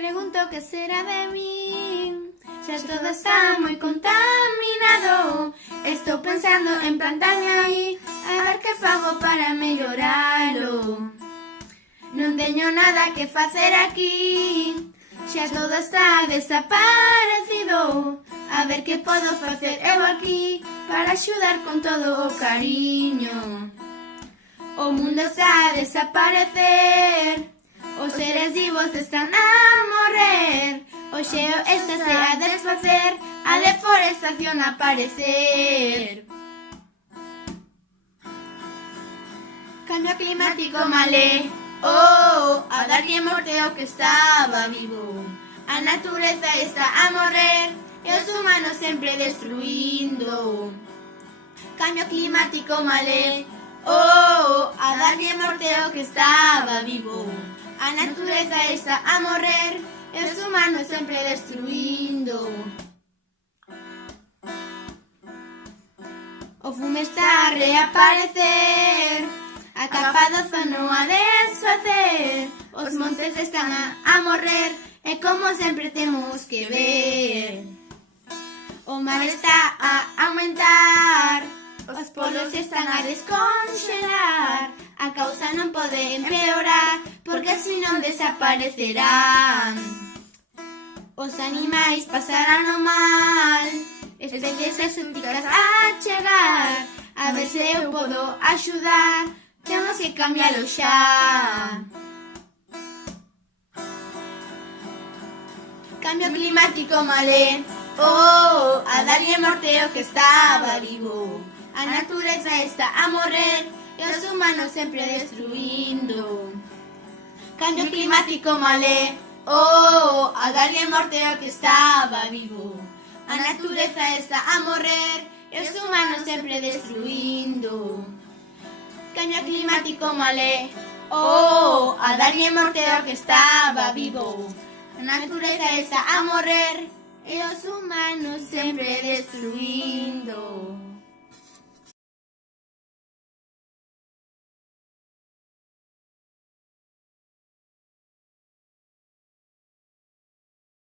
pregunto que será de min. Xa todo está moi contaminado. Estou pensando en plantarme aí, a ver que fago para melloralo. Non teño nada que facer aquí, xa todo está desaparecido. A ver que podo facer eu aquí para axudar con todo o cariño. O mundo está a desaparecer, os seres vivos están a morrer, o xeo estáse a desfacer, a deforestación a aparecer. Cambio climático malé, a darlle morte ao que estaba vivo. A natureza está a morrer e os humanos sempre destruindo. Cambio climático malé, a darlle morte ao que estaba vivo. A natureza está a morrer e os humanos sempre destruindo. O fume está a reaparecer, a capa do ozono a desfacer, os montes están a morrer e como sempre temos que ver. O mar está a aumentar, os polos están a descongelar, a causa non pode empeorar, porque senón desaparecerán. Os animais pasarán o mal, especies exóticas a chegar, a ver se eu podo axudar, temos que cambialo xa. Cambio climático malé, a darlle morte ao que estaba vivo. A natureza está a morrer e os humanos sempre destruindo. Cambio climático malé, a darlle morte ao que estaba vivo. A natureza está a morrer e os humanos sempre destruindo. Cambio climático malé, a darlle morte ao que estaba vivo. A natureza está a morrer e os humanos sempre destruindo.